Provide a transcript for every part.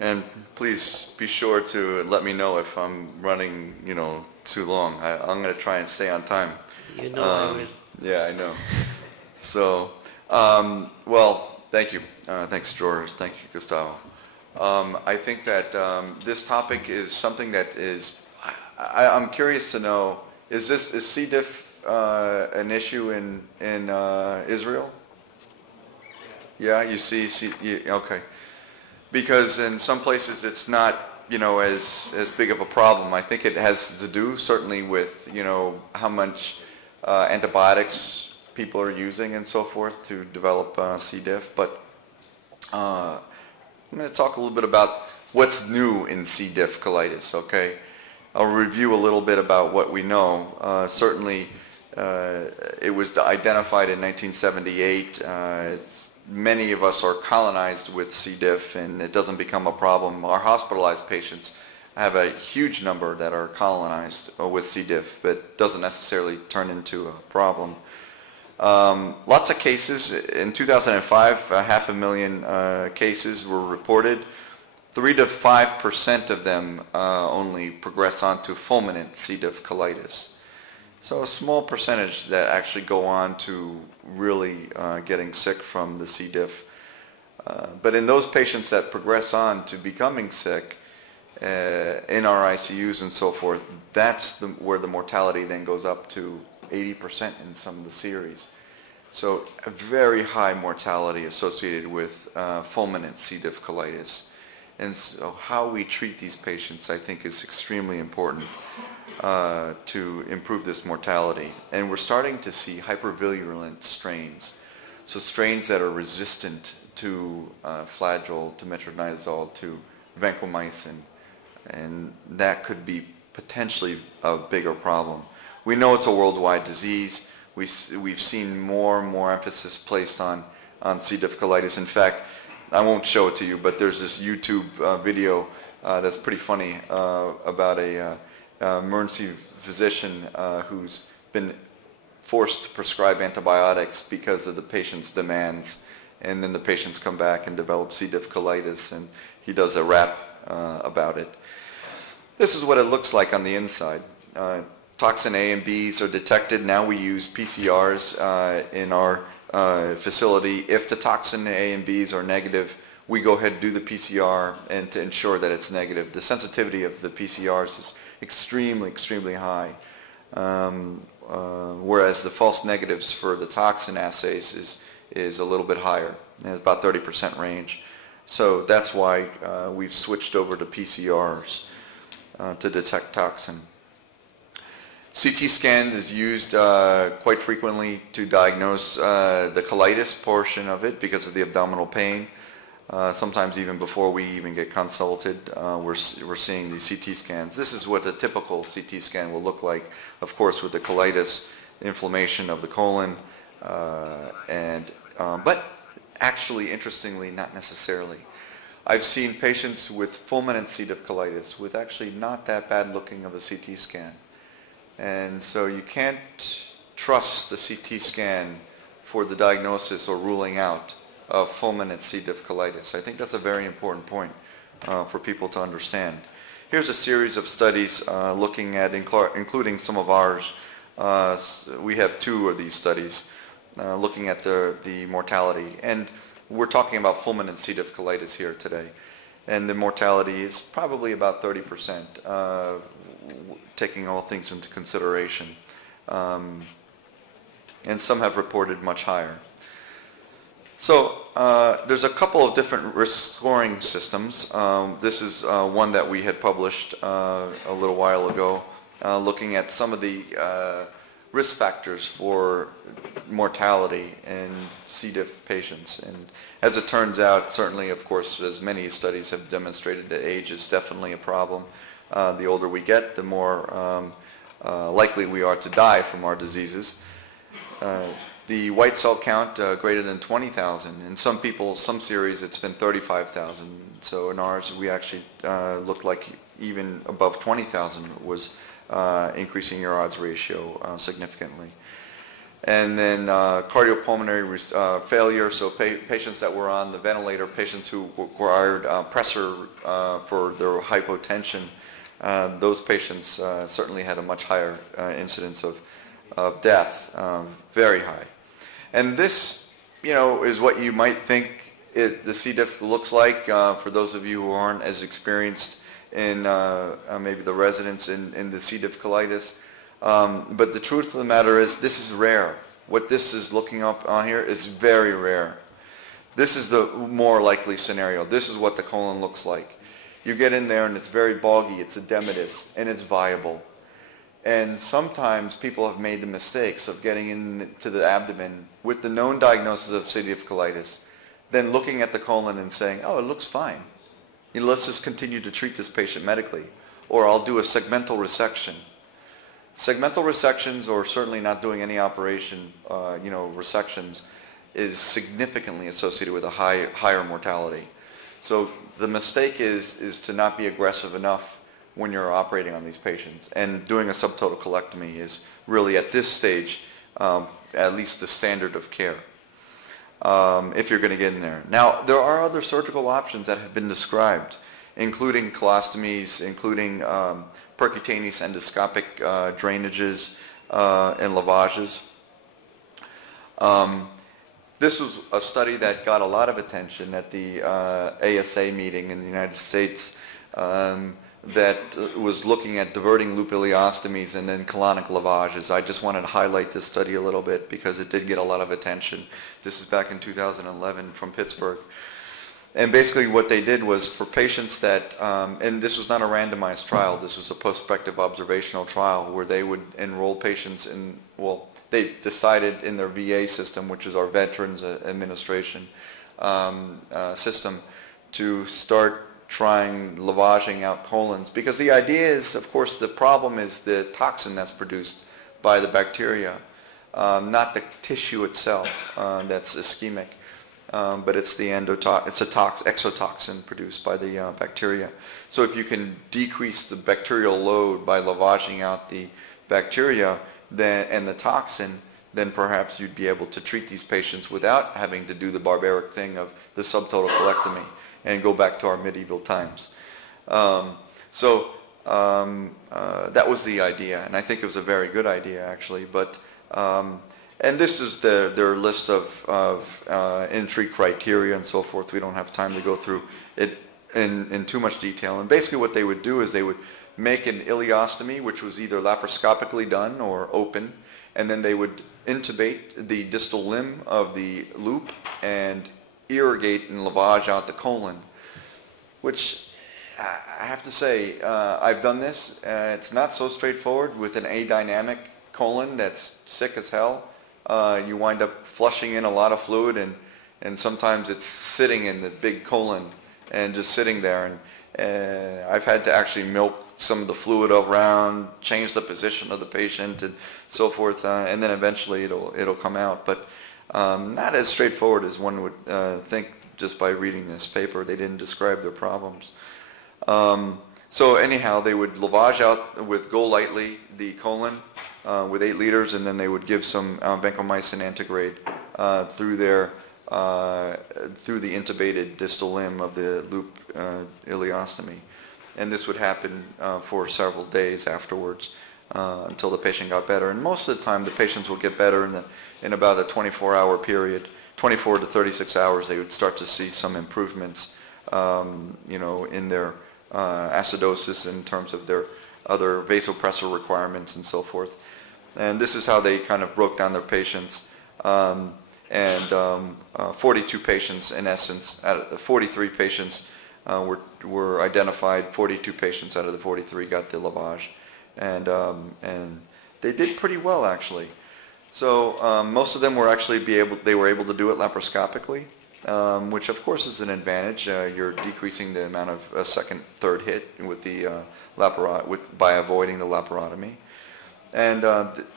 And please be sure to let me know if I'm running, too long. I'm going to try and stay on time. You know I will. Yeah, I know. So, well, thank you. Thanks, George. Thank you, Gustavo. I think that this topic is something that is, I'm curious to know, is C. diff an issue in Israel? Yeah, you see, okay. Because in some places it's not, as big of a problem. I think it has to do certainly with, how much antibiotics people are using and so forth to develop C. diff. But I'm going to talk a little bit about what's new in C. diff colitis, okay? I'll review a little bit about what we know. Certainly, it was identified in 1978. Many of us are colonized with C. diff, and it doesn't become a problem. Our hospitalized patients have a huge number that are colonized with C. diff, but doesn't necessarily turn into a problem. Lots of cases. In 2005, 500,000 cases were reported. 3 to 5% of them only progress on to fulminant C. diff colitis. So a small percentage that actually go on to really getting sick from the C. diff. But in those patients that progress on to becoming sick in our ICUs and so forth, that's where the mortality then goes up to 80% in some of the series. So a very high mortality associated with fulminant C. diff colitis. And so how we treat these patients, I think, is extremely important to improve this mortality. And we're starting to see hypervirulent strains. So strains that are resistant to flagyl, to metronidazole, to vancomycin. And that could be potentially a bigger problem. We know it's a worldwide disease. We've seen more and more emphasis placed on C. diff colitis. In fact, I won't show it to you, but there's this YouTube video that's pretty funny about a emergency physician who's been forced to prescribe antibiotics because of the patient's demands, and then the patients come back and develop C. diff colitis, and he does a rap about it. This is what it looks like on the inside. Toxin A and Bs are detected. Now we use PCRs in our facility. If the toxin A and Bs are negative, we go ahead and do the PCR and to ensure that it's negative. The sensitivity of the PCRs is extremely, extremely high, whereas the false negatives for the toxin assays is a little bit higher. It's about 30% range. So that's why we've switched over to PCRs to detect toxin. CT scan is used quite frequently to diagnose the colitis portion of it because of the abdominal pain. Sometimes even before we even get consulted, we're seeing the CT scans. This is what a typical CT scan will look like, of course, with the colitis, inflammation of the colon, but actually, interestingly, not necessarily. I've seen patients with fulminant C. diff colitis with actually not that bad looking of a CT scan. And so you can't trust the CT scan for the diagnosis or ruling out of fulminant C. diff colitis. I think that's a very important point for people to understand. Here's a series of studies looking at, including some of ours. We have 2 of these studies looking at the mortality. And we're talking about fulminant C. diff colitis here today. And the mortality is probably about 30%. Taking all things into consideration. And some have reported much higher. So there's a couple of different risk scoring systems. This is one that we had published a little while ago, looking at some of the risk factors for mortality in C. diff patients. And as it turns out, certainly, of course, as many studies have demonstrated, that age is definitely a problem. The older we get, the more likely we are to die from our diseases. The white cell count greater than 20,000. In some people, some series, it's been 35,000. So in ours, we actually looked like even above 20,000 was increasing your odds ratio significantly. And then cardiopulmonary failure, so patients that were on the ventilator, patients who required pressure for their hypotension, those patients certainly had a much higher incidence of death, very high. And this, is what you might think the C. diff looks like for those of you who aren't as experienced in maybe the residents in the C. diff colitis. But the truth of the matter is this is rare. What this is looking up on here is very rare. This is the more likely scenario. This is what the colon looks like. You get in there and it's very boggy, it's edematous, and it's viable. And sometimes people have made the mistakes of getting into the abdomen with the known diagnosis of C. diff colitis, then looking at the colon and saying, oh, it looks fine. Let's just continue to treat this patient medically. Or I'll do a segmental resection. Segmental resections, or certainly not doing any operation, resections, is significantly associated with a higher mortality. So the mistake is to not be aggressive enough when you're operating on these patients. And doing a subtotal colectomy is really, at this stage, at least the standard of care, if you're going to get in there. Now, there are other surgical options that have been described, including colostomies, including percutaneous endoscopic drainages and lavages. This was a study that got a lot of attention at the ASA meeting in the United States that was looking at diverting loop ileostomies and then colonic lavages. I just wanted to highlight this study a little bit because it did get a lot of attention. This is back in 2011 from Pittsburgh. And basically what they did was for patients that, and this was not a randomized trial, this was a prospective observational trial where they would enroll patients in, well, they decided in their VA system, which is our Veterans Administration system, to start trying lavaging out colons. Because the idea is, of course, the problem is the toxin that's produced by the bacteria, not the tissue itself that's ischemic. But it's the exotoxin produced by the bacteria. So if you can decrease the bacterial load by lavaging out the bacteria and the toxin, then perhaps you'd be able to treat these patients without having to do the barbaric thing of the subtotal colectomy and go back to our medieval times. That was the idea, and I think it was a very good idea actually. But and this is their list of entry criteria and so forth. We don't have time to go through it in too much detail. And basically what they would do is they would make an ileostomy, which was either laparoscopically done or open, and then they would intubate the distal limb of the loop and irrigate and lavage out the colon, which I have to say, I've done this. It's not so straightforward with an adynamic colon that's sick as hell. You wind up flushing in a lot of fluid, and sometimes it's sitting in the big colon and just sitting there. And I've had to actually milk some of the fluid around, change the position of the patient, and so forth, and then eventually it'll come out. But not as straightforward as one would think just by reading this paper. They didn't describe their problems. So anyhow, they would lavage out with GoLightly the colon with 8 liters, and then they would give some vancomycin antigrade through the intubated distal limb of the loop ileostomy. And this would happen for several days afterwards until the patient got better. And most of the time, the patients will get better in about a 24-hour period. 24 to 36 hours, they would start to see some improvements, in their acidosis in terms of their other vasopressor requirements and so forth. And this is how they kind of broke down their patients. 42 patients, in essence, out of the 43 patients were identified. 42 patients out of the 43 got the lavage, and they did pretty well actually. So most of them were actually they were able to do it laparoscopically, which of course is an advantage. You're decreasing the amount of second, third hit with the by avoiding the laparotomy, and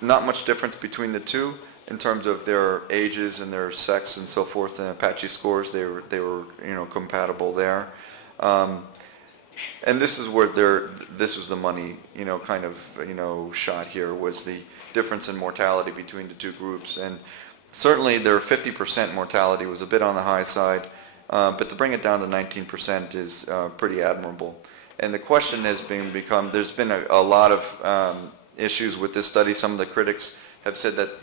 not much difference between the two in terms of their ages and their sex and so forth. And Apache scores, they were compatible there. And this is where this was the money, kind of, shot here, was the difference in mortality between the two groups. And certainly their 50% mortality was a bit on the high side, but to bring it down to 19% is pretty admirable. And the question has become, there's been a lot of issues with this study. Some of the critics have said that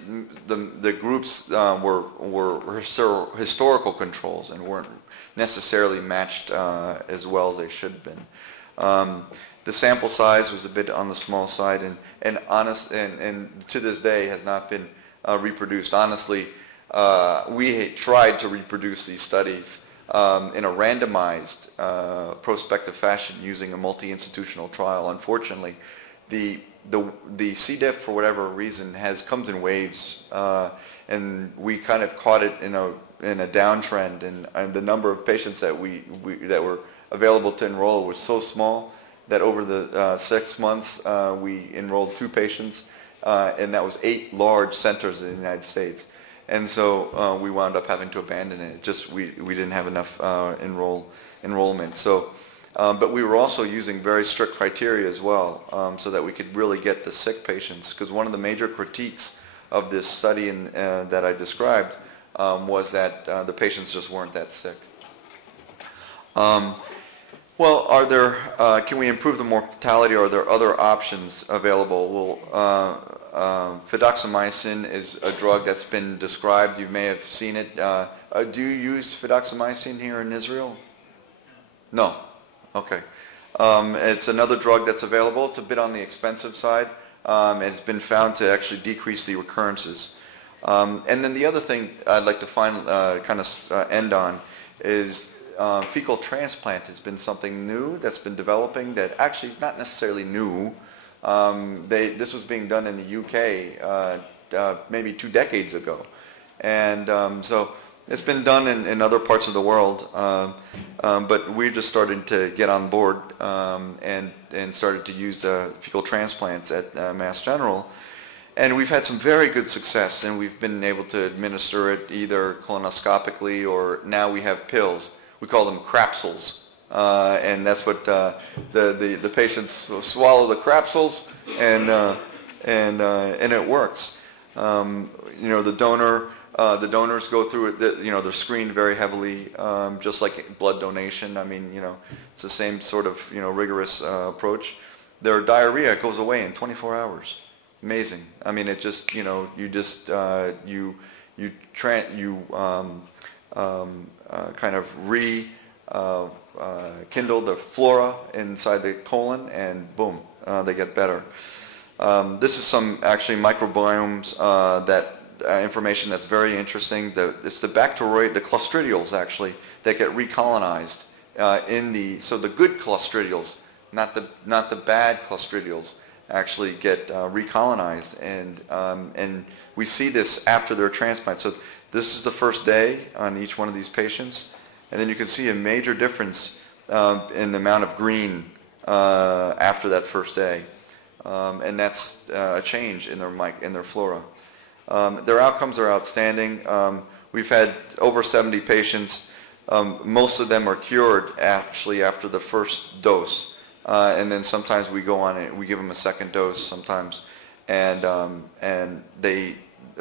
the groups were historical controls and weren't necessarily matched as well as they should have been. The sample size was a bit on the small side, and to this day has not been reproduced. Honestly, we tried to reproduce these studies in a randomized prospective fashion using a multi-institutional trial. Unfortunately, the C. diff, for whatever reason, comes in waves, and we kind of caught it in a downtrend, and the number of patients that that were available to enroll was so small that over the 6 months we enrolled 2 patients, and that was 8 large centers in the United States. And so we wound up having to abandon it. Just we didn't have enough enrollment. So, but we were also using very strict criteria as well, so that we could really get the sick patients. Because one of the major critiques of this study that I described was that the patients just weren't that sick. Well, can we improve the mortality, or are there other options available? Well, fidaxomicin is a drug that's been described. You may have seen it. Do you use fidaxomicin here in Israel? No. Okay. It's another drug that's available. It's a bit on the expensive side. It's been found to actually decrease the recurrences. And then the other thing I'd like to end on is fecal transplant has been something new that's been developing that actually is not necessarily new. This was being done in the UK maybe 2 decades ago. And so it's been done in other parts of the world, but we just started to get on board and started to use fecal transplants at Mass General. And we've had some very good success, and we've been able to administer it either colonoscopically, or now we have pills. We call them crapsules. And that's what the patients will swallow the crapsules, and it works. The donors go through it. They're screened very heavily, just like blood donation. I mean, it's the same sort of rigorous approach. Their diarrhea goes away in 24 hours. Amazing. I mean, it just kind of kindle the flora inside the colon, and boom, they get better. This is some actually microbiomes information that's very interesting. It's the bacteroid, the clostridiols actually, that get recolonized so the good clostridiols, not the bad clostridiols, actually get recolonized, and we see this after their transplant. So this is the first day on each one of these patients, and then you can see a major difference in the amount of green after that first day, and that's a change in their flora. Their outcomes are outstanding. We've had over 70 patients. Most of them are cured actually after the first dose, and then sometimes we go on it. We give them a second dose sometimes, and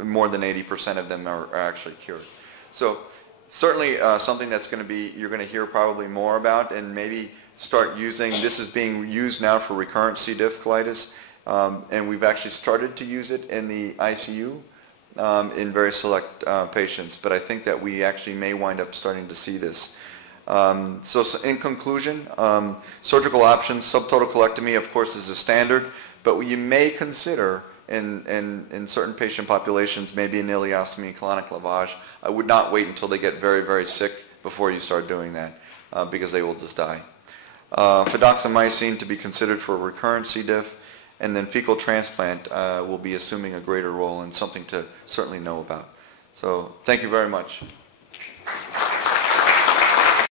more than 80% of them are actually cured. So certainly something that's you're going to hear probably more about, and maybe start using. This is being used now for recurrent C. diff colitis, and we've actually started to use it in the ICU in very select patients. But I think that we actually may wind up starting to see this. So in conclusion, surgical options, subtotal colectomy, of course, is a standard, but you may consider in certain patient populations, maybe an ileostomy and colonic lavage. I would not wait until they get very, very sick before you start doing that, because they will just die. Fidaxomicin to be considered for recurrent C. diff, and then fecal transplant will be assuming a greater role, and something to certainly know about. So thank you very much.